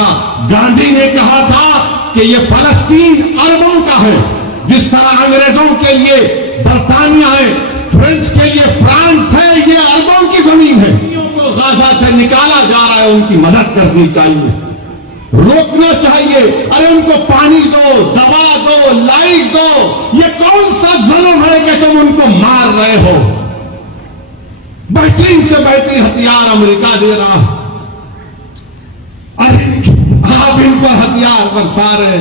था। गांधी ने कहा था कि ये फलस्तीन अरबों का है, जिस तरह अंग्रेजों के लिए बरतानिया है, फ्रेंच के लिए फ्रांस है, ये अरबों की जमीन है। को गाजा से निकाला जा रहा है, उनकी मदद करनी चाहिए, रोकना चाहिए। अरे उनको पानी दो, दवा दो, लाइट दो। ये कौन सा जुल्म है कि तुम उनको मार रहे हो? बेहतरीन से बेहतरीन हथियार अमेरिका दे रहा है, अरे आप इन पर हथियार बरसा रहे।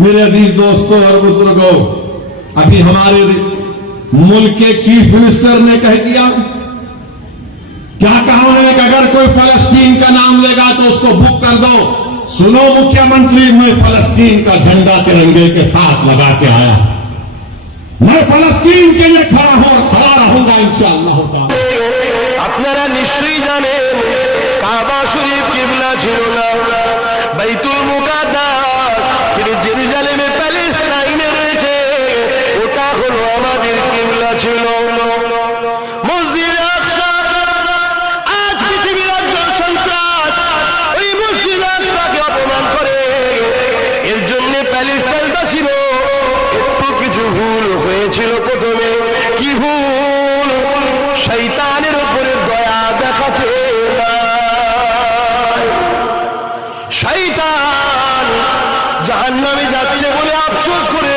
मेरे अजीज दोस्तों और बुजुर्गों, अभी हमारे मुल्क के चीफ मिनिस्टर ने कह दिया, क्या कहा उन्होंने कि अगर कोई फलस्तीन का नाम लेगा तो उसको बुक कर दो। सुनो मुख्यमंत्री, मैं फलस्तीन का झंडा तिरंगे के साथ लगा के आया, मैं फलस्तीन के लिए खड़ा रहूंगा इंशाअल्लाह। আপনারা নিশ্চয়ই জানেন কাবা শরীফ কিবলা ছিল না, বাইতুল মুকাদ্দাস যেটা জেরুজালেমে প্যালেস্টাইনে রয়েছে, ওটা হলো আমাদের কিবলা ছিল। মসজিদ আকসা আজ পৃথিবীর একজন সন্ত্রাস ওই মসজিদ আকসাকে অপমান করে, এর জন্য প্যালেস্টাইনবাসীর একটু কিছু ভুল হয়েছিল। প্রথমে কি ভুল? শয়তানের উপরে দয়া দেখাতে নাই। শয়তান জাহান্নামে যাচ্ছে বলে আফসোস করে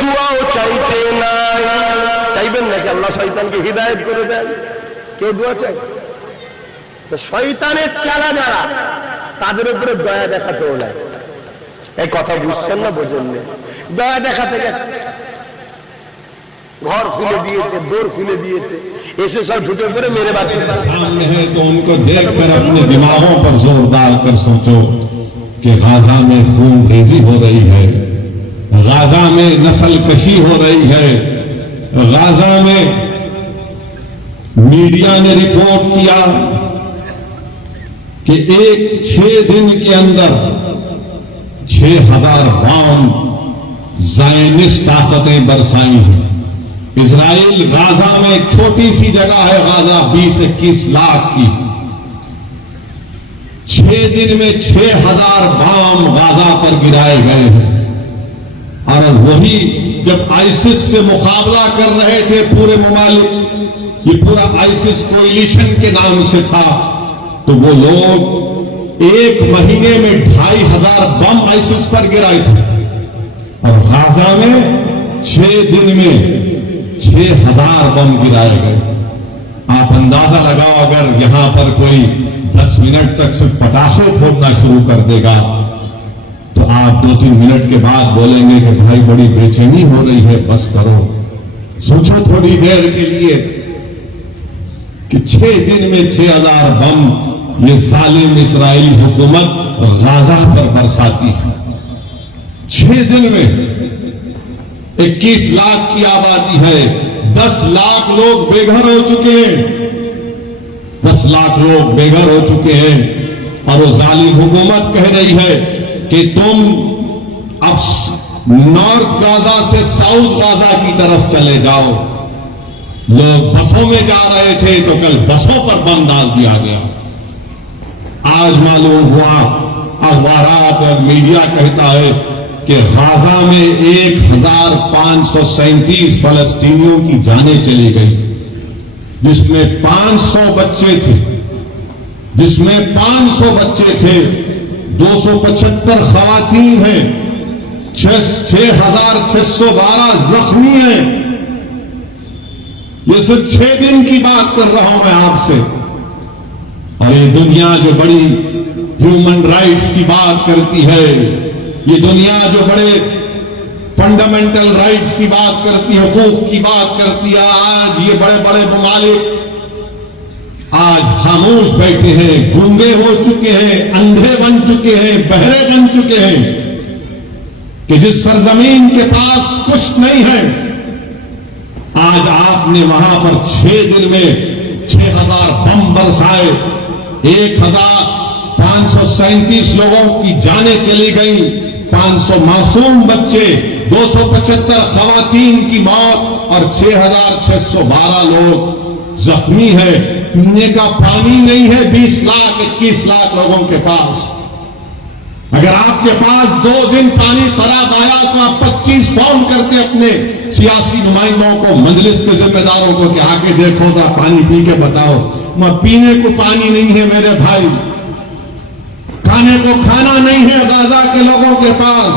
দুয়াও চাইতে নাই। চাইবেন নাকি আল্লাহ শয়তানকে হিদায়েত করে দেন? কেউ দোয়া চাই? তো শয়তানের চালা যারা, তাদের উপরে দয়া দেখাতেও নাই। এই কথা বুঝছেন না? বোঝেন না? দয়া দেখাতে গেছে, घर खुले दिए, दौर खुले दिए, ऐसे सब ढूंढे पड़े मेरे बात सामने है तो उनको देखकर अपने दिमागों पर जोर डालकर सोचो कि गाजा में खून रेजी हो रही है, गाजा में नस्ल कशी हो रही है, गाजा में मीडिया ने रिपोर्ट किया कि 6 दिन के अंदर 6000 बम ज़ायनिस्ट ताकतें बरसाई हैं। इजराइल गाजा में एक छोटी सी जगह है, गाजा 20-21 लाख की, 6 दिन में 6000 बम गाजा पर गिराए गए हैं। और वही जब आईसिस से मुकाबला कर रहे थे पूरे ममालिक, ये पूरा आईसिस कोएलिशन के नाम से था, तो वो लोग 1 महीने में 2500 बम आईसिस पर गिराए थे, और गाजा में 6 दिन में 6000 बम गिराए गए। आप अंदाजा लगाओ, अगर यहां पर कोई 10 मिनट तक सिर्फ पटाखे फोड़ना शुरू कर देगा तो आप 2-3 मिनट के बाद बोलेंगे कि भाई बड़ी बेचैनी हो रही है, बस करो। सोचो थोड़ी देर के लिए कि 6 दिन में 6000 बम ये जालिम इस्राएली हुकूमत गाजा पर बरसाती है। 6 दिन में 21 लाख की आबादी है, 10 लाख लोग बेघर हो चुके हैं, 10 लाख लोग बेघर हो चुके हैं। और वो जालिम हुकूमत कह रही है कि तुम अब नॉर्थ गाजा से साउथ गाजा की तरफ चले जाओ। लोग बसों में जा रहे थे तो कल बसों पर बम डाल दिया गया। आज मालूम हुआ, अखबारात और मीडिया कहता है कि गाजा में 1537 फलस्तीनियों की जानें चली गई, जिसमें 500 बच्चे थे, 275 खवातीन हैं, 6612 जख्मी हैं। ये सिर्फ 6 दिन की बात कर रहा हूं मैं आपसे। और ये दुनिया जो बड़ी ह्यूमन राइट्स की बात करती है, ये दुनिया जो बड़े फंडामेंटल राइट्स की बात करती है, हुकूक की बात करती है, आज ये बड़े बड़े ममालिक आज खामोश बैठे हैं, गूंगे हो चुके हैं, अंधे बन चुके हैं, बहरे बन चुके हैं कि जिस सरजमीन के पास कुछ नहीं है, आज आपने वहां पर 6 दिन में 6000 बम बरसाए, 1537 लोगों की जानें चली गई, 500 मासूम बच्चे, 275 खवातीन की मौत और 6612 लोग जख्मी है। पीने का पानी नहीं है 20 लाख 21 लाख लोगों के पास। अगर आपके पास 2 दिन पानी खराब आया तो आप 25 फोन करके अपने सियासी नुमाइंदों को, मजलिस के जिम्मेदारों को कि आके देखो तो पानी पी के बताओ। मैं पीने को पानी नहीं है मेरे भाई, खाने को खाना नहीं है गाजा के लोगों के पास,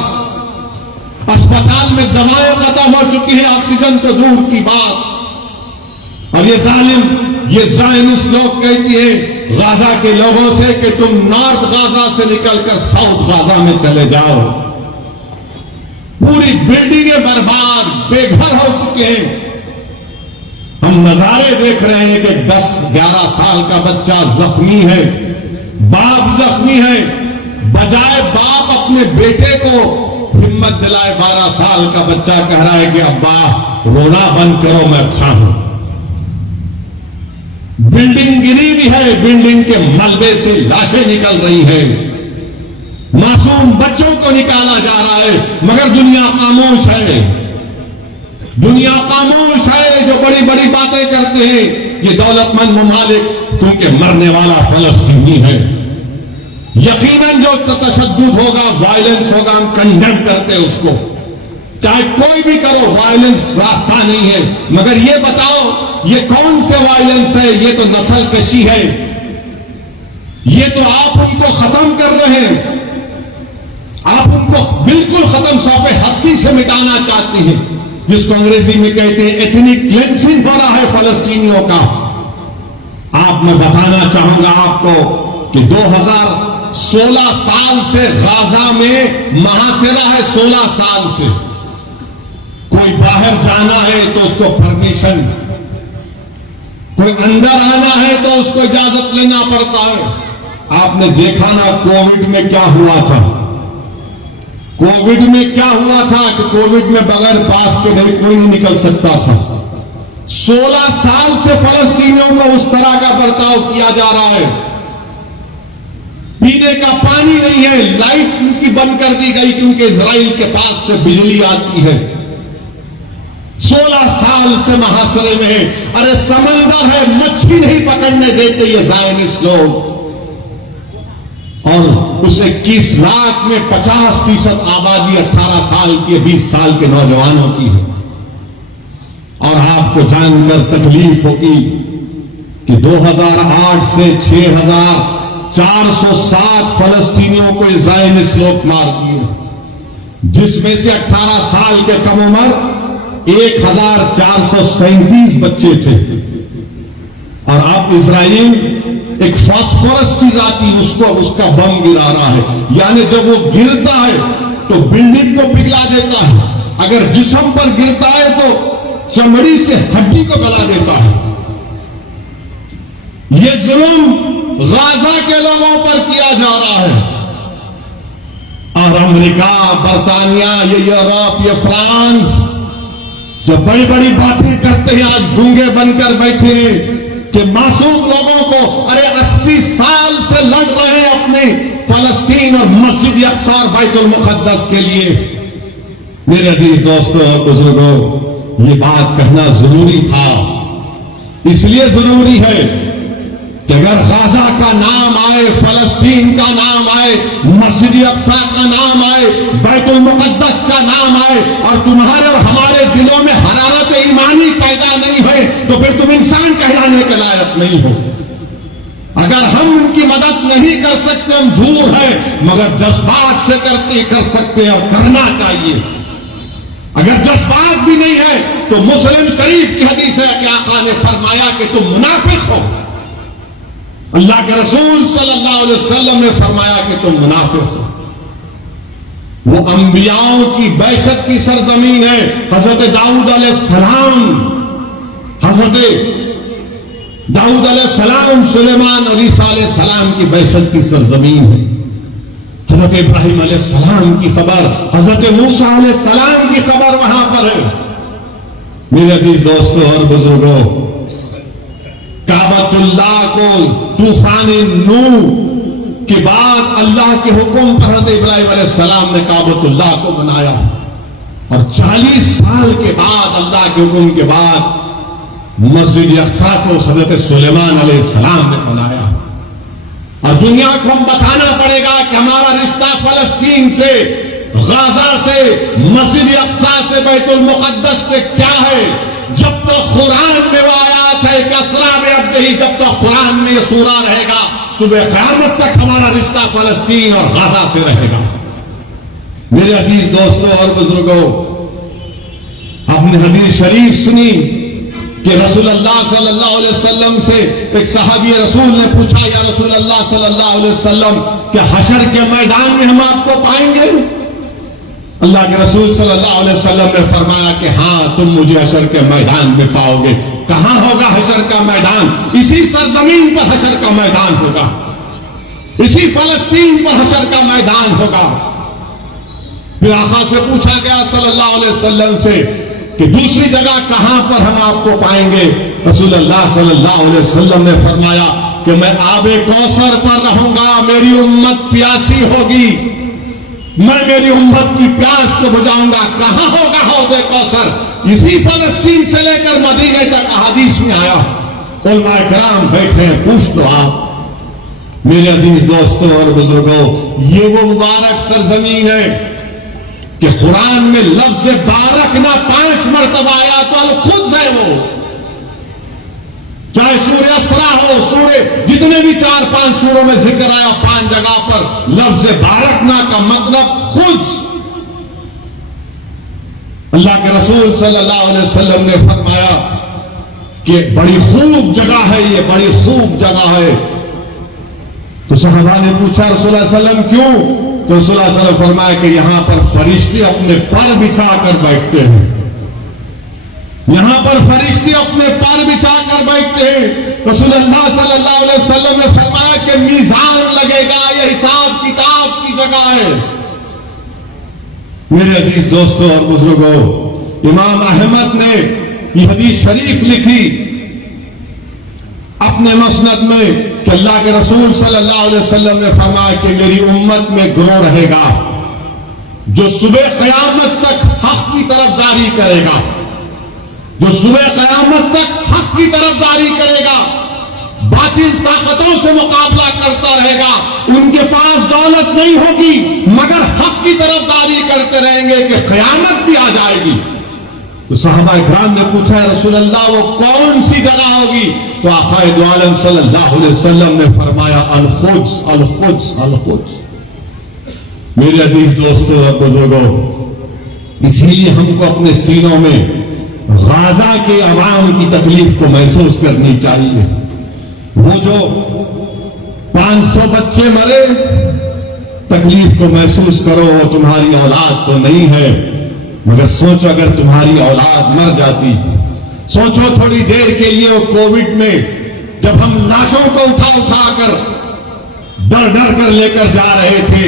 अस्पताल में दवाएं खत्म हो चुकी है, ऑक्सीजन तो दूर की बात। और ये जालिम, ये ज़ायनिस्ट लोग कहती है गाजा के लोगों से कि तुम नॉर्थ गाजा से निकलकर साउथ गाजा में चले जाओ। पूरी बिल्डिंगें बर्बाद, बेघर हो चुके हैं। हम नजारे देख रहे हैं कि 10-11 साल का बच्चा जख्मी है, बाप जख्मी है, बजाय बाप अपने बेटे को हिम्मत दिलाए 12 साल का बच्चा कह रहा है कि अब्बा रोना बंद करो, मैं अच्छा हूं। बिल्डिंग गिरी भी है, बिल्डिंग के मलबे से लाशें निकल रही हैं, मासूम बच्चों को निकाला जा रहा है, मगर दुनिया खामोश है। दुनिया खामोश है। जो बड़ी बड़ी बातें करते हैं ये दौलतमंद ममालिक, क्योंकि मरने वाला फलस्तीनी है। यकीनन जो तशद्दुद होगा, वायलेंस होगा, हम कंडेम करते हैं उसको, चाहे कोई भी करो, वायलेंस रास्ता नहीं है। मगर ये बताओ ये कौन से वायलेंस है? ये तो नस्ल कशी है, ये तो आप उनको खत्म कर रहे हैं, आप उनको बिल्कुल खत्म सौंपे हस्ती से मिटाना चाहते हैं, जिसको अंग्रेजी में कहते हैं एथनिक क्लेंसिंग हो रहा है फलस्तीनियों का। आप मैं बताना चाहूंगा आपको कि 2016 साल से गाजा में महासिरा है, 16 साल से। कोई बाहर जाना है तो उसको परमिशन, कोई अंदर आना है तो उसको इजाजत लेना पड़ता है। आपने देखा ना कोविड में क्या हुआ था, कोविड में क्या हुआ था कि कोविड में बगैर पास के नहीं कोई नहीं निकल सकता था। 16 साल से फलस्तीनियों को उस तरह का बर्ताव किया जा रहा है। पीने का पानी नहीं है, लाइट उनकी बंद कर दी गई क्योंकि इजराइल के पास से बिजली आती है। 16 साल से महासरे में है। अरे समंदर है, मच्छी नहीं पकड़ने देते ये ज़ायनिस्ट लोग। और उस 21 लाख में 50% आबादी 18 साल की, 20 साल के नौजवानों की है। और आपको जानकर तकलीफ होगी कि 2008 से 6,407 फलस्तीनियों को ज़ायनिस्ट लोग मार दिए, जिसमें से 18 साल के कम उम्र 1,437 बच्चे थे। और अब इजराइल एक फास्फोरस की जाती उसका बम गिरा रहा है, यानी जब वो गिरता है तो बिल्डिंग को पिघला देता है, अगर जिस्म पर गिरता है तो चमड़ी से हड्डी को गला देता है। ये जुल्म गाजा के लोगों पर किया जा रहा है। और अमेरिका, बरतानिया, ये यूरोप, ये फ्रांस जो बड़ी बड़ी बातें करते हैं, आज गूंगे बनकर बैठे हैं कि मासूम लोगों को, अरे 80 साल से लड़ रहे हैं अपने फलस्तीन और मस्जिद अक्सा और बैतुल मुक़द्दस के लिए। मेरे अजीज दोस्तों और बुजुर्गों, ये बात कहना जरूरी था। इसलिए जरूरी है कि अगर गाजा का नाम आए, फलस्तीन का नाम आए, मस्जिद अक्सा का नाम आए, बैतुल मुक़द्दस का नाम आए, और तुम्हारे और हमारे दिलों में हरारत ईमानी पैदा नहीं हुए तो फिर तुम इंसान कहलाने के लायक नहीं हो। अगर हम उनकी मदद नहीं कर सकते, हम दूर हैं, मगर जज्बात से कर सकते हैं और करना चाहिए। अगर जज्बात भी नहीं है तो मुस्लिम शरीफ की हदीस है कि आका ने फरमाया कि तुम मुनाफिक हो। अल्लाह के रसूल सल्लल्लाहु अलैहि वसल्लम ने फरमाया कि तुम मुनाफिक हो। वो अंबियाओं की बैशत की सरजमीन है। हजरत दाऊद अलैहिस्सलाम, सुलेमान और ईसा अलैहिस्सलाम की बैशत की सरजमीन है। हजरत इब्राहिम अलैहिस्सलाम की खबर, हजरत मूसा अलैहिस्सलाम की खबर वहां पर है। मेरे अजीज दोस्तों और बुजुर्गों, काबतुल्लाह को तूफान नूह के बाद अल्लाह के हुक्म पर हजरत इब्राहिम अलैहिस्सलाम ने काबतुल्लाह को बनाया, और 40 साल के बाद अल्लाह के हुक्म के बाद मस्जिद अक्सा को हजरत सुलेमान अलैहिस्सलाम ने बनाया। और दुनिया को हम बताना पड़ेगा कि हमारा रिश्ता फलस्तीन से, गाजा से, मस्जिद अक्सा से, बैतुल मुक़द्दस से क्या है। जब तक कुरान में वो आयात है कसरा में अब नहीं, जब तक कुरान में ये सूरा रहेगा, सुबह क़यामत तक हमारा रिश्ता फलस्तीन और गाजा से रहेगा। मेरे अजीज दोस्तों और बुजुर्गों, आपने हदीस शरीफ सुनी कि रसूलुल्लाह सल्लल्लाहु अलैहि वसल्लम से एक सहाबी रसूल ने पूछा, या रसूलुल्लाह सल्लल्लाहु अलैहि वसल्लम, क्या हशर के मैदान में हम आपको पाएंगे? अल्लाह के रसूल सल्लल्लाहु अलैहि वसल्लम ने फरमाया कि हाँ, तुम मुझे हशर के मैदान में पाओगे। कहां होगा हशर का मैदान? इसी सरजमीन पर हशर का मैदान होगा, इसी फलस्तीन पर हशर का मैदान होगा। फिर आका से पूछा गया सल्लल्लाहु अलैहि वसल्लम से कि दूसरी जगह कहां पर हम आपको पाएंगे? रसूलुल्लाह सल्लल्लाहु अलैहि वसल्लम ने फरमाया कि मैं आबे कौसर पर रहूंगा, मेरी उम्मत प्यासी होगी, मैं मेरी उम्मत की प्यास को बुझाऊंगा। कहां होगा हौज़े कौसर? इसी फलस्तीन से लेकर मदीने तक अहादीस में आया। उलमाए किराम बैठे हैं, पूछ लो आप। मेरे अजीज दोस्तों और बुजुर्गों, ये वो मुबारक सरजमीन है कि कुरान में लफ्ज बारक ना 5 मरतबा आया तो अल-खुद है वो। चाहे सूर्य असरा हो, सूर्य जितने भी 4-5 सूरों में जिक्र आया, 5 जगह पर लफ्ज बारक ना का मतलब खुद। अल्लाह के रसूल सल्लल्लाहु अलैहि वसल्लम ने फरमाया कि बड़ी खूब जगह है ये, बड़ी खूब जगह है। तो सहाबा ने पूछा रसूलुल्लाह सल्लल्लाहु अलैहि वसल्लम क्यों? तो रसूलुल्लाह सल्लल्लाहु अलैहि वसल्लम फरमाया कि यहां पर फरिश्ते अपने पर बिछाकर बैठते हैं, यहां पर फरिश्ते अपने पर बिछाकर बैठते हैं। रसूलुल्लाह सल्लल्लाहु अलैहि वसल्लम ने फरमाया कि मीज़ान लगेगा, यह हिसाब किताब की जगह है। मेरे अजीज दोस्तों और बुजुर्गों, इमाम अहमद ने यह हदीस शरीफ लिखी अपने मसनद में कि अल्लाह के रसूल सल्लल्लाहु अलैहि वसल्लम ने फरमाया कि मेरी उम्मत में गिरोह रहेगा जो सुबह क़यामत तक हक की तरफदारी करेगा, जो सुबह क़यामत तक हक की तरफदारी करेगा, बातिल ताकतों से मुकाबला करता रहेगा। उनके पास दौलत नहीं होगी मगर हक की तरफदारी करते रहेंगे कि क़यामत भी आ जाएगी। तो सहाबा इकराम ने पूछा, रसूलल्लाह वो कौन सी जगह होगी? तो आक़ाए दो आलम सल्लल्लाहु अलैहि वसल्लम ने फरमाया अल-क़ुद्स, अल-क़ुद्स, अल-क़ुद्स। मेरे अजीज दोस्तों और बुजुर्गों, इसीलिए हमको अपने सीनों में गाजा के अवाम की तकलीफ को महसूस करनी चाहिए। वो जो 500 बच्चे मरे, तकलीफ को महसूस करो। वो तुम्हारी औलाद तो नहीं है, मगर सोचो अगर तुम्हारी औलाद मर जाती। सोचो थोड़ी देर के लिए वो कोविड में जब हम लाशों को उठा उठा कर डर डर कर लेकर जा रहे थे,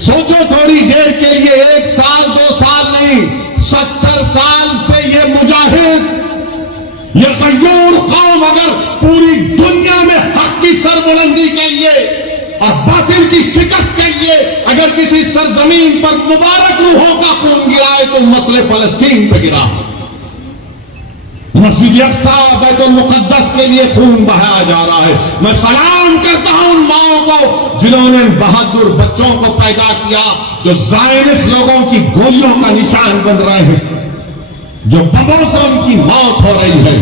सोचो थोड़ी देर के लिए 1 साल 2 साल नहीं, 70 साल से ये मुजाहिद, ये कय्यूम कौम अगर पूरी दुनिया में हक की सरबुलंदी के लिए और बातिल की शिकस्त के लिए अगर किसी सरजमीन पर मुबारक रूहों का खून गिराए तो मसले फलस्तीन पे गिरा। मस्जिद अक्सा, बैतुल मुक़द्दस के लिए खून बहाया जा रहा है। मैं सलाम करता हूं उन माओं को जिन्होंने बहादुर बच्चों को पैदा किया, जो ज़ायनिस्ट लोगों की गोलियों का निशान बन रहे हैं, जो बमों से उनकी मौत हो रही है।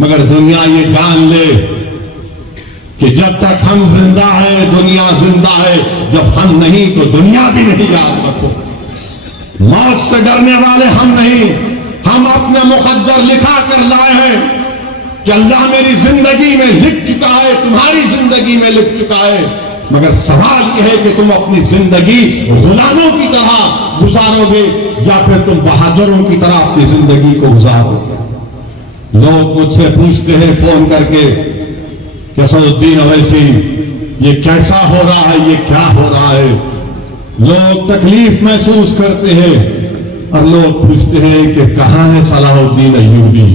मगर दुनिया ये जान ले कि जब तक हम जिंदा है दुनिया जिंदा है, जब हम नहीं तो दुनिया भी नहीं। याद रखो, मौत से डरने वाले हम नहीं, हम अपने मुकद्दर लिखा कर लाए हैं कि अल्लाह मेरी जिंदगी में लिख चुका है, तुम्हारी जिंदगी में लिख चुका है। मगर सवाल यह है कि तुम अपनी जिंदगी गुलामों की तरह गुजारोगे या फिर तुम बहादुरों की तरह अपनी जिंदगी को गुजारोगे। लोग मुझसे पूछते हैं फोन करके कि असदुद्दीन अवैसी ये कैसा हो रहा है, ये क्या हो रहा है। लोग तकलीफ महसूस करते हैं और लोग पूछते हैं कि कहां है सलाहुद्दीन अय्यूबी,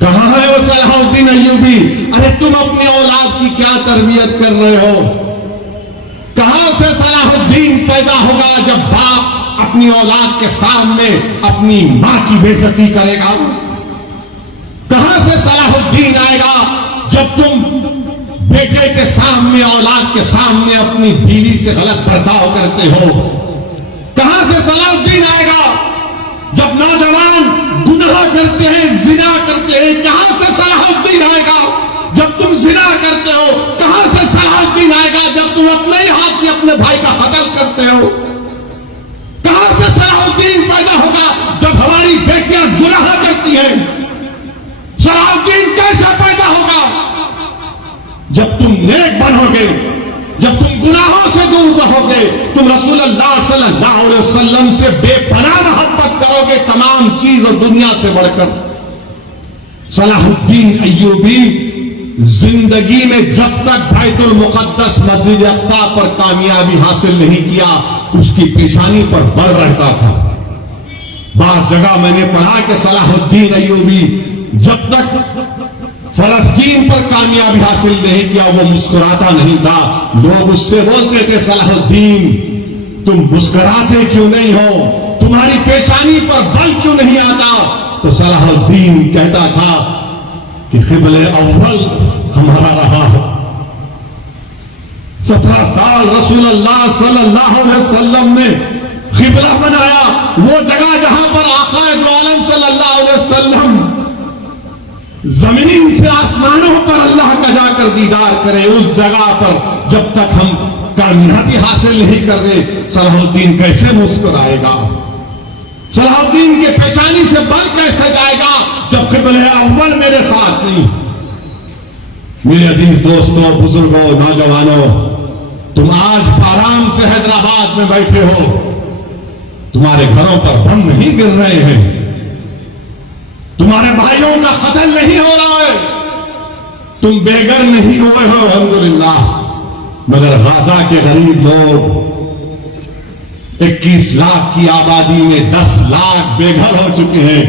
कहां है वो सलाहुद्दीन अय्यूबी। अरे तुम अपनी औलाद की क्या तरबियत कर रहे हो? कहां से सलाहुद्दीन पैदा होगा जब बाप अपनी औलाद के सामने अपनी मां की बेइज्जती करेगा? से सलाहुद्दीन आएगा जब तुम बेटे के सामने, औलाद के सामने अपनी बीवी से गलत बर्ताव करते हो? कहां से सलाहुद्दीन आएगा जब नौजवान गुनाह करते हैं, जिना करते हैं? कहां से सलाहुद्दीन आएगा जब तुम जिना करते हो? कहां से सलाहुद्दीन आएगा जब तुम अपने ही हाथ से अपने भाई का कत्ल करते हो? कहां से सलाहुद्दीन पैदा होगा जब हमारी बेटियां गुनाह करती हैं? सलाहुद्दीन कैसे पैदा होगा? जब तुम नेक बनोगे, जब तुम गुनाहों से दूर रहोगे, तुम रसूलुल्लाह सल्लल्लाहु अलैहि वसल्लम से बेपनाह मोहब्बत करोगे तमाम चीज और दुनिया से बढ़कर। सलाहुद्दीन अय्यूबी जिंदगी में जब तक बैतुल मुक़द्दस मस्जिद अक़सा पर कामयाबी हासिल नहीं किया, उसकी पेशानी पर बल रहता था। बास जगह मैंने पढ़ा कि सलाहुद्दीन अय्यूबी जब तक फलस्तीन पर कामयाबी हासिल नहीं किया वो मुस्कुराता नहीं था। लोग उससे बोलते थे, सलाहुद्दीन तुम मुस्कुराते क्यों नहीं हो? तुम्हारी पेशानी पर बल क्यों नहीं आता? तो सलाहुद्दीन कहता था कि क़िबले अव्वल हमारा रहा है। 17 साल रसूलुल्लाह सल्लल्लाहु अलैहि वसल्लम ने क़िबला बनाया, वो जगह जहां पर आक़ाए दो आलम सल्लल्लाहु अलैहि वसल्लम जमीन से आसमानों पर अल्लाह का जाकर दीदार करें, उस जगह पर जब तक हम कामयाबी हासिल नहीं कर रहे, सलाहुद्दीन कैसे मुस्कुराएगा? सलाहुद्दीन के पेशानी से बल कैसे जाएगा जब क़िबले अव्वल मेरे साथ नहीं? मेरे अजीज दोस्तों, बुजुर्गों, नौजवानों, तुम आज आराम से हैदराबाद में बैठे हो, तुम्हारे घरों पर बम नहीं गिर रहे हैं, तुम्हारे भाइयों का कत्ल नहीं हो रहा है, तुम बेघर नहीं हुए हो अल्हम्दुलिल्लाह। मगर गाजा के गरीब लोग 21 लाख की आबादी में 10 लाख बेघर हो चुके हैं,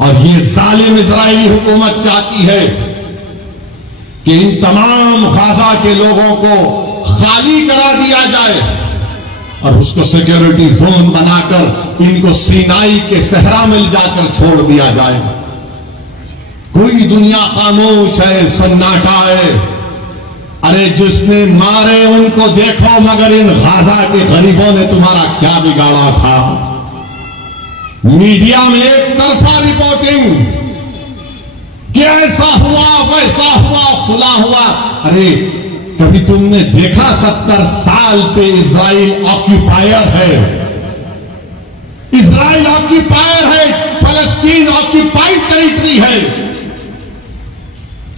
और ये जालिम इजरायली हुकूमत चाहती है कि इन तमाम गाजा के लोगों को खाली करा दिया जाए और उसको सिक्योरिटी जोन बनाकर इनको सीनाई के सहरा में जाकर छोड़ दिया जाए। कोई दुनिया खामोश है, सन्नाटा है। अरे जिसने मारे उनको देखो, मगर इन गाजा के गरीबों ने तुम्हारा क्या बिगाड़ा था? मीडिया में एक तरफा रिपोर्टिंग कि ऐसा हुआ, वैसा हुआ, फुला हुआ। अरे कभी तुमने देखा 70 साल से इजराइल ऑक्यूपायर है, इजराइल ऑक्यूपायर है, फलस्तीन ऑक्यूपाइड टेरिटरी है।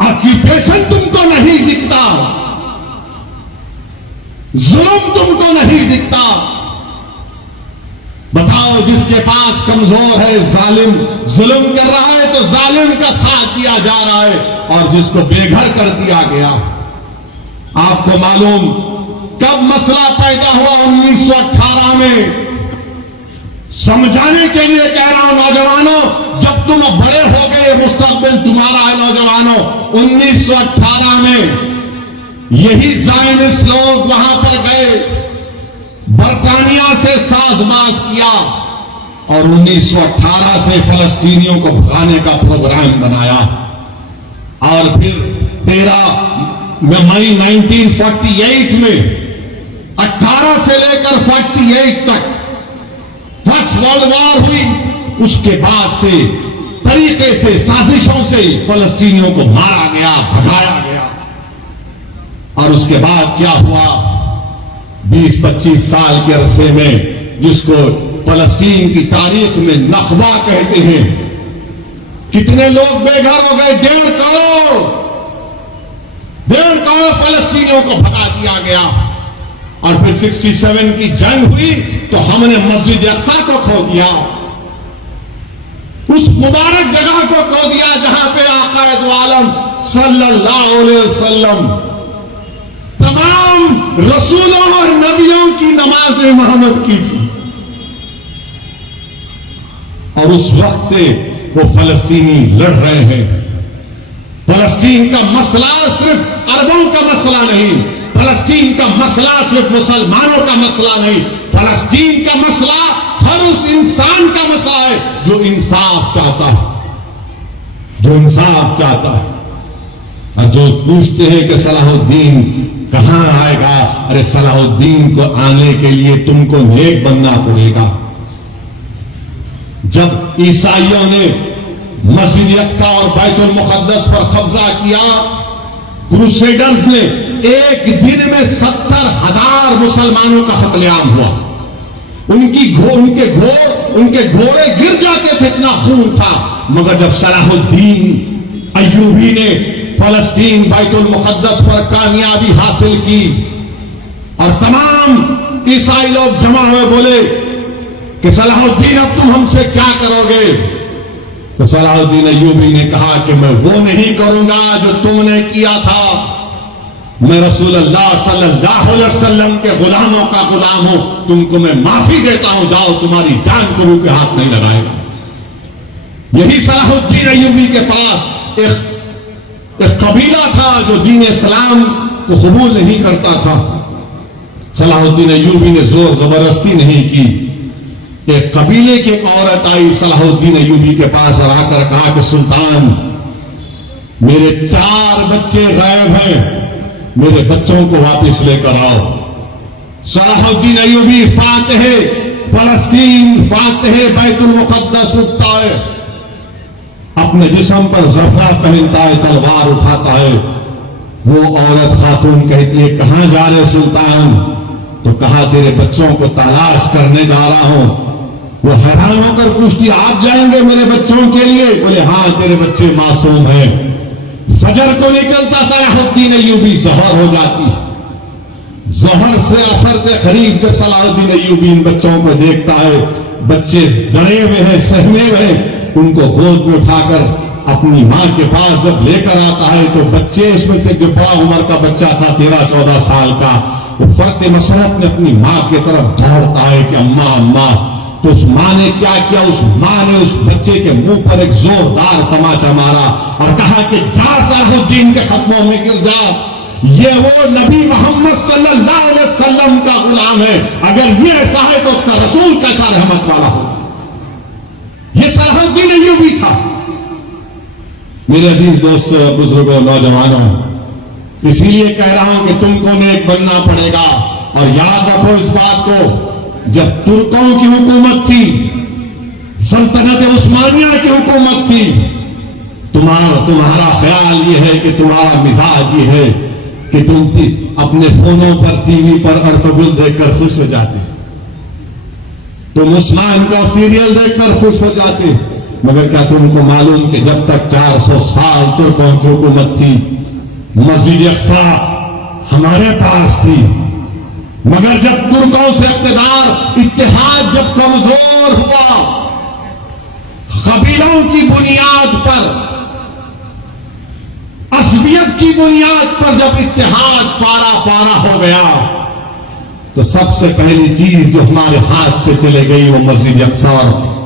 ऑक्यूपेशन तुमको नहीं दिखता, जुल्म तुमको नहीं दिखता। बताओ, जिसके पास कमजोर है, जालिम जुल्म कर रहा है तो जालिम का साथ दिया जा रहा है, और जिसको बेघर कर दिया गया। आपको मालूम कब मसला पैदा हुआ? 1918 में। समझाने के लिए कह रहा हूं नौजवानों, जब तुम बड़े हो गए, मुस्तकबिल तुम्हारा है नौजवानों। 1918 में यही ज़ायनिस्ट लोग वहां पर गए, बरतानिया से साजमाज किया और 1918 से फलस्तीनियों को भगाने का प्रोग्राम बनाया। और फिर 13 मई 1948 में 18 से लेकर 48 तक फर्स्ट वर्ल्ड वॉर हुई। उसके बाद से तरीके से, साजिशों से फलस्तीनियों को मारा गया, भगाया गया। और उसके बाद क्या हुआ? 20-25 साल के अरसे में, जिसको फलस्तीन की तारीख में नखबा कहते हैं, कितने लोग बेघर हो गए? 1.5 करोड़ फलस्तीनियों को भगा दिया गया। और फिर 67 की जंग हुई तो हमने मस्जिद अक़सा को खो दिया, उस मुबारक जगह को खो दिया जहां पे आक़ाए दो आलम सल्लल्लाहु अलैहि वसल्लम तमाम रसूलों और नबियों की नमाज मोहम्मद की थी। और उस वक्त से वो फलस्तीनी लड़ रहे हैं। फलस्तीन का मसला सिर्फ अरबों का मसला नहीं, फलस्तीन का मसला सिर्फ मुसलमानों का मसला नहीं, फलस्तीन का मसला हर उस इंसान का मसला है जो इंसाफ चाहता है, जो इंसाफ चाहता है। और जो पूछते हैं कि सलाहुद्दीन कहां आएगा, अरे सलाहुद्दीन को आने के लिए तुमको नेक बनना पड़ेगा। जब ईसाइयों ने मस्जिद अक्सा और बैतुल मुकद्दस पर कब्जा किया, क्रूसेडर्स ने एक दिन में 70,000 मुसलमानों का कत्लेआम हुआ। उनके घोड़े गिर जाते थे, इतना खून था। मगर जब सलाहुद्दीन अय्यूबी ने फलस्तीन बैतुल मुकद्दस पर कामयाबी हासिल की और तमाम ईसाई लोग जमा हुए, बोले कि सलाहुद्दीन अब तुम हमसे क्या करोगे? तो सलाहुद्दीन अय्यूबी ने कहा कि मैं वो नहीं करूंगा जो तुमने किया था। मैं रसूलुल्लाह सल्लल्लाहु अलैहि वसल्लम के गुलामों का गुलाम हूं, तुमको मैं माफी देता हूं, जाओ तुम्हारी जान प्रभु के हाथ नहीं लगाएगा। यही सलाहुद्दीन अय्यूबी के पास एक कबीला था जो दीन इस्लाम को कबूल नहीं करता था। सलाहुद्दीन अय्यूबी ने जोर जबरदस्ती नहीं की। एक कबीले की एक औरत आई सलाहुद्दीन अय्यूबी के पास और आकर कहा कि सुल्तान, मेरे 4 बच्चे गायब हैं, मेरे बच्चों को वापस लेकर आओ। सलाहुद्दीन अय्यूबी फातह फलस्तीन, फातह बैतुल मुकद्दस उठता है, अपने जिस्म पर जफरा पहनता है, तलवार उठाता है। वो औरत खातून कहती है, कहां जा रहे सुल्तान? तो कहा, तेरे बच्चों को तलाश करने जा रहा हूं। वो हैरान होकर पूछती, आप जाएंगे मेरे बच्चों के लिए? बोले, हां, तेरे बच्चे मासूम हैं। फजर को निकलता सलाहुद्दीन अय्यूबी, जहर हो जाती। जहर से असर के करीब जब सलाहुद्दीन अय्यूबी इन बच्चों को देखता है, बच्चे डरे हुए हैं, सहमे हुए हैं, उनको गोद में उठाकर अपनी मां के पास जब लेकर आता है तो बच्चे, इसमें से जो बड़ा उम्र का बच्चा था 13-14 साल का, वो फर्क मसरत में अपनी मां की तरफ दौड़ता है कि अम्मा अम्मा। तो उस मां ने क्या किया? उस मां ने उस बच्चे के मुंह पर एक जोरदार तमाचा मारा और कहा कि जा सलाहुद्दीन के खत्मों में गिर जा, ये वो नबी मोहम्मद सल्लल्लाहु अलैहि वसल्लम का गुलाम है, अगर ये ऐसा है तो उसका रसूल कैसा रहमत वाला हो। ये सलाहुद्दीन अय्यूबी था। मेरे अजीज दोस्तों, बुजुर्गों, नौजवानों, इसीलिए कह रहा हूं कि तुमको नेक बनना पड़ेगा। और याद रखो इस बात को, जब तुर्कों की हुकूमत थी, सल्तनत उस्मानिया की हुकूमत थी, तुम्हारा ख्याल यह है कि तुम्हारा मिजाज ये है कि तुम अपने फोनों पर, टीवी पर अर्तुगरुल देखकर खुश हो जाते, तुम उस्मान का सीरियल देखकर खुश हो जाते। मगर क्या तुमको मालूम कि जब तक 400 साल तुर्कों की हुकूमत थी, मस्जिद अक्सा हमारे पास थी। मगर जब तुर्कों से इत्तेहाद जब कमजोर हुआ, कबीलों की बुनियाद पर, असबियत की बुनियाद पर जब इत्तेहाद पारा पारा हो गया, तो सबसे पहली चीज जो हमारे हाथ से चले गई वो मस्जिद अक्सा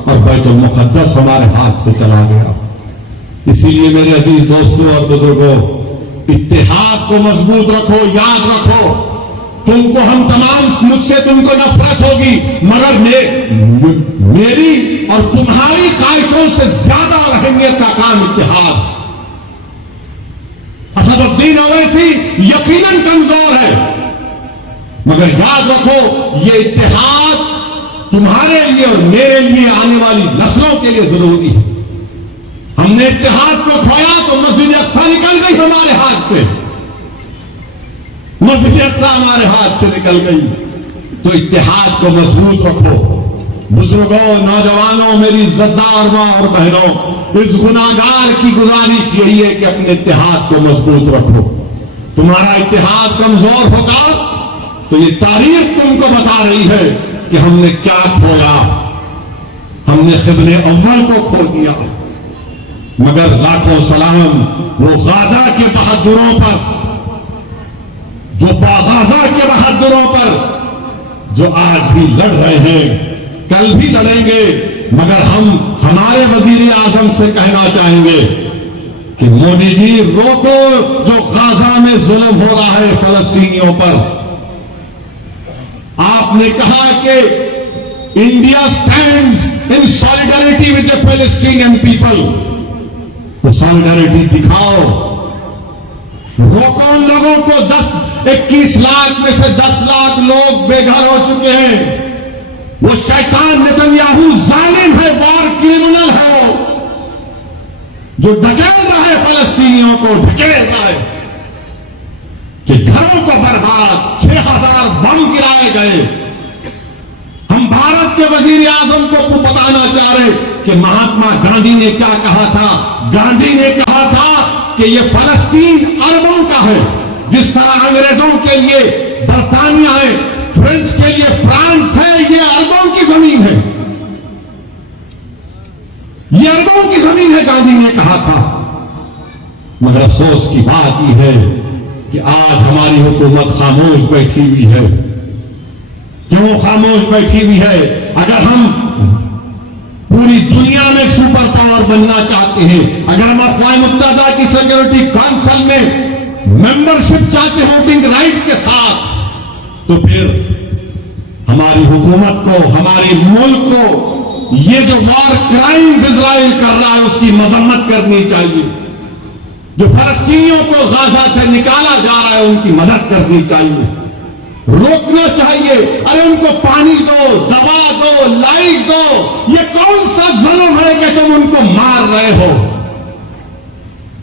और बैतुल मुकद्दस हमारे हाथ से चला गया। इसीलिए मेरे अजीज दोस्तों और बुजुर्गों, इत्तेहाद को मजबूत रखो, याद रखो। तुमको हम तमाम, मुझसे तुमको नफरत होगी, मगर मेरी और तुम्हारी ख्वाहिशों से ज्यादा अहमियत का काम इत्तेहाद। असदुद्दीन ओवैसी यकीनन कमजोर है, मगर याद रखो ये इत्तेहाद तुम्हारे लिए और मेरे लिए, आने वाली नस्लों के लिए जरूरी है। हमने इत्तेहाद को खोया तो मस्जिद अक्सा निकल गई हमारे हाथ से, मस्जिद अक्सा हमारे हाथ से निकल गई। तो इत्तेहाद को मजबूत रखो। बुजुर्गों, नौजवानों, मेरी इज्जतदार मां और बहनों, इस गुनाहगार की गुजारिश यही है कि अपने इत्तेहाद को मजबूत रखो। तुम्हारा इत्तेहाद कमजोर होगा तो ये तारीख तुमको बता रही है कि हमने क्या खोया। हमने क़िब्ले अव्वल को खो दिया। मगर लाखों सलाम वो गाजा के बहादुरों पर, जो गाजा के बहादुरों पर जो आज भी लड़ रहे हैं, कल भी लड़ेंगे। मगर हम हमारे वजीर आजम से कहना चाहेंगे कि मोदी जी रोको जो गाजा में जुल्म हो रहा है फलस्तीनियों पर। आपने कहा कि India stands in solidarity with the Palestinian people. तो सॉलिडारिटी दिखाओ। रोको उन लोगों को। 21 लाख में से 10 लाख लोग बेघर हो चुके हैं। वो शैतान नेतन्याहू जालिम है, वॉर क्रिमिनल है, वो जो ढकेल रहा है फलस्तीनियों को, ढकेल रहा है कि घरों को बर्बाद, 6000 बम गिराए गए। हम भारत के वजीर आजम को बताना चाह रहे कि महात्मा गांधी ने क्या कहा था। गांधी ने कहा था कि यह फलस्तीन अरबों का है। जिस तरह अंग्रेजों के लिए बरतानिया है, फ्रेंच के लिए फ्रांस है, यह अरबों की जमीन है, यह अरबों की जमीन है, गांधी ने कहा था। मगर अफसोस की बात यह है कि आज हमारी हुकूमत खामोश बैठी हुई है। क्यों खामोश बैठी हुई है? अगर हम पूरी दुनिया में सुपर पावर बनना चाहते हैं, अगर हम अक़वाम मुत्तहिदा की सिक्योरिटी काउंसिल में मेंबरशिप चाहते हैं वोटिंग राइट के साथ, तो फिर हमारी हुकूमत को, हमारे मुल्क को ये जो वॉर क्राइम्स इजराइल कर रहा है उसकी मजम्मत करनी चाहिए। जो फलस्तीनियों को गाजा से निकाला जा रहा है उनकी मदद करनी चाहिए, रोकना चाहिए। अरे उनको पानी दो, दवा दो, लाइट दो। ये कौन सा जुल्म है कि तुम उनको मार रहे हो?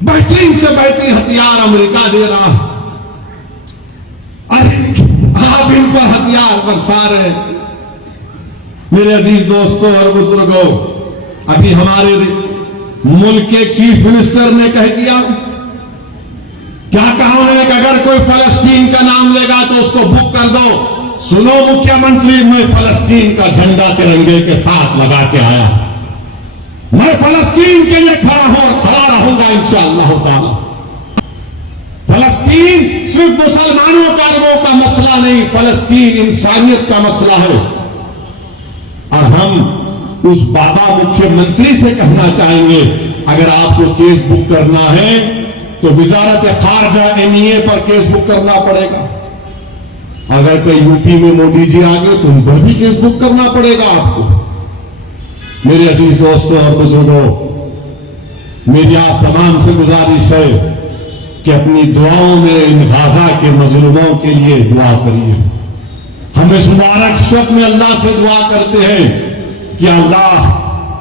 बेहतरीन से बेहतरीन हथियार अमेरिका दे रहा है, अरे आप इन पर हथियार बरसा रहे। मेरे अजीज दोस्तों और बुजुर्गों, अभी हमारे मुल्क के चीफ मिनिस्टर ने कह दिया, क्या कहा उन्होंने कि अगर कोई फलस्तीन का नाम लेगा तो उसको बुक कर दो। सुनो मुख्यमंत्री, मैं फलस्तीन का झंडा तिरंगे के साथ लगा के आया, मैं फलस्तीन के लिए खड़ा हूं और खड़ा रहूंगा इंशाअल्लाह ताला। फलस्तीन सिर्फ मुसलमानों का, अरबों का मसला नहीं, फलस्तीन इंसानियत का मसला है। और हम उस बाबा मुख्यमंत्री से कहना चाहेंगे, अगर आपको केस बुक करना है तो वजारत खारजा एमईए पर केस बुक करना पड़ेगा। अगर कोई यूपी में मोदी जी आ गए तो उन पर भी केस बुक करना पड़ेगा आपको। मेरे अजीज दोस्तों और बुजुर्गों, मेरी आप तमाम से गुजारिश है कि अपनी दुआओं में इन गाजा के मजलूमों के लिए दुआ करिए। हम इस मुबारक शब में अल्लाह से दुआ करते हैं कि अल्लाह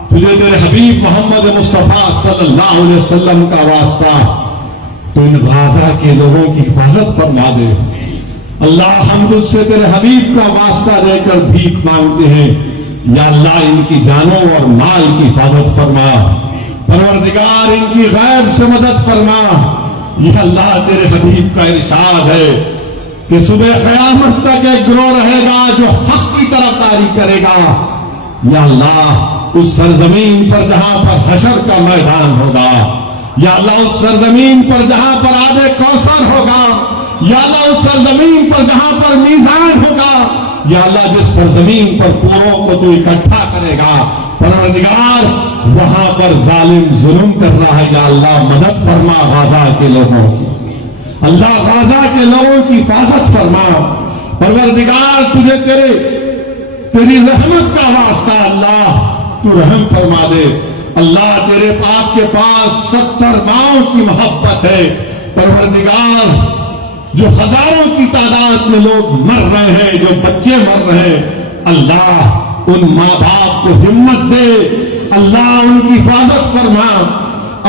तुझे तेरे हबीब मोहम्मद मुस्तफा सल्लल्लाहु अलैहि वसल्लम का वास्ता, तो इन गाजा के लोगों की हिफाजत फरमा दे। अल्लाह हम तुझसे तेरे हबीब का वास्ता देकर भीख मांगते हैं, या अल्लाह इनकी जानों और माल की हिफाजत फरमा। परवरदिगार इनकी गैब से मदद फरमा। यह अल्लाह तेरे हबीब का इरशाद है कि सुबह क़यामत तक एक गिरोह रहेगा जो हक की तरफदारी करेगा। या अल्लाह उस सरजमीन पर जहां पर हशर का मैदान होगा, या अल्लाह उस सरजमीन पर जहां पर आबे कौसर होगा, या अल्लाह उस सरजमीन पर जहां पर मीज़ान होगा, या अल्लाह जिस सरजमीन पर पूरों को तू इकट्ठा करेगा, परवरदिगार वहां पर जालिम जुल्म कर रहा है। या अल्लाह मदद फरमा गाजा के लोगों की, अल्लाह गाजा के लोगों की हिफाजत फरमा। परवरदिगार तुझे तेरी रहमत का वास्ता अल्लाह तू रहम फरमा दे। अल्लाह तेरे पाप के पास 70 माओं की मोहब्बत है। परवरदिगार जो हजारों की तादाद में लोग मर रहे हैं, जो बच्चे मर रहे हैं, अल्लाह उन मां बाप को हिम्मत दे, अल्लाह उनकी हिफाजत फरमा।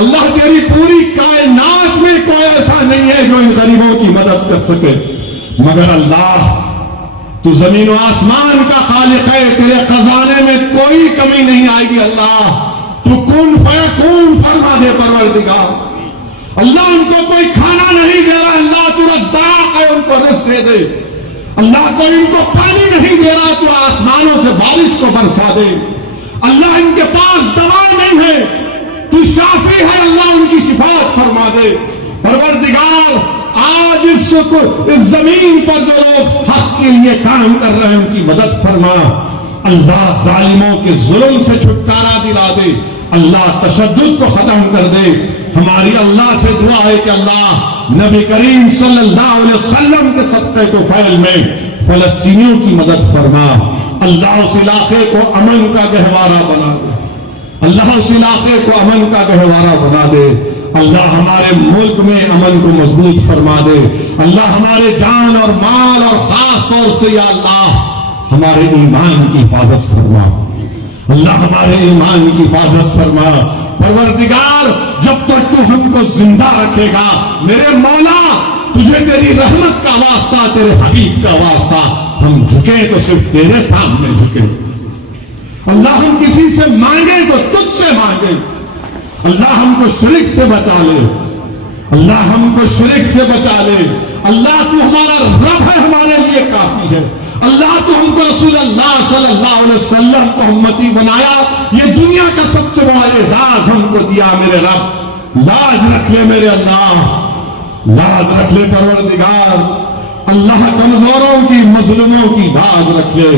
अल्लाह तेरी पूरी कायनात में कोई ऐसा नहीं है जो इन गरीबों की मदद कर सके, मगर अल्लाह तू जमीन और आसमान का खालिक है, तेरे खजाने में कोई कमी नहीं आएगी। अल्लाह तू कुन फयकून फरमा दे। परवरदिगार अल्लाह उनको कोई खाना नहीं दे रहा, अल्लाह तू रज़्ज़ाक़ है, उनको रिज़्क़ दे दे। अल्लाह कोई इनको पानी नहीं दे रहा, तू आसमानों से बारिश को बरसा दे। अल्लाह इनके पास दवा नहीं है, तू शाफी है, अल्लाह उनकी शिफात फरमा दे। परवरदिगार आज इस जमीन पर जो लोग हक के लिए काम कर रहे हैं उनकी मदद फरमा। अल्लाह जालिमों के जुल्म से छुटकारा दिला दे, अल्लाह तशद्दुद को खत्म कर दे। हमारी अल्लाह से दुआ है कि अल्लाह नबी करीम सल्लल्लाहु अलैहि वसल्लम के सदक़े को फैल में फलस्तीनियों की मदद फरमा। अल्लाह उस इलाके को अमन का गहवारा बना दे। अल्लाह उस इलाके को अमन का गहवारा बना दे। अल्लाह हमारे मुल्क में अमन को मजबूत फरमा दे। अल्लाह हमारे जान और माल और खास तौर से या अल्लाह हमारे ईमान की हिफाजत फरमा। अल्लाह हमारे ईमान की हिफाजत फरमा। परवरदिगार, जब तक तू हमको जिंदा रखेगा मेरे मौला, तुझे तेरी रहमत का वास्ता, तेरे हबीब का वास्ता, हम झुके तो सिर्फ तेरे सामने झुके। अल्लाह हम किसी से मांगे तो तुझसे मांगे। अल्लाह हमको शिरक से बचा ले। अल्लाह हमको शिरक से बचा ले। अल्लाह तू हमारा रब है, हमारे लिए काफी है। अल्लाह तू हमको रसूल अल्लाह सल्लल्लाहु अलैहि वसल्लम को उम्मती बनाया। ये दुनिया का सबसे बड़ा एजाज हमको दिया मेरे रब। लाज रख ले मेरे अल्लाह, लाज रख ले परवरदिगार। अल्लाह कमजोरों की, मजलूमों की लाज रख ले।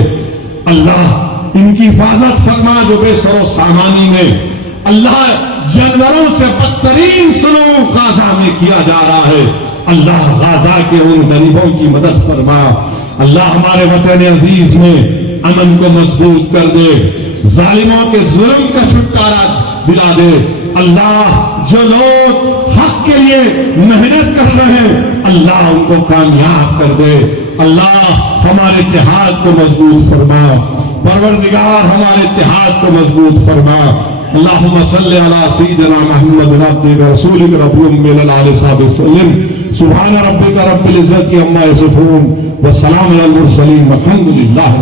अल्लाह इनकी हिफाजत फरमा जो बेसरो सामानी में अल्लाह जानवरों से बदतरीन सलूक गाजा में किया जा रहा है। अल्लाह गाजा के उन गरीबों की मदद फरमा। अल्लाह हमारे वतन अजीज में अमन को मजबूत कर दे। जालिमों के जुल्म का छुटकारा दिला दे। अल्लाह जो लोग हक के लिए मेहनत कर रहे हैं अल्लाह उनको कामयाब कर दे। अल्लाह हमारे इत्तेहाद को मजबूत फरमा। परवरदिगार हमारे इत्तेहाद को मजबूत फरमा। अल्लाहुम्मा सल्लि अला सय्यिदिना मुहम्मद अब्दिका रसूलिका रब्बिल आलमीन। सुभान रब्बिका रब्बिल इज्जति अम्मा यसिफून व सलामुन अलल मुरसलीन वल्हम्दुलिल्लाह।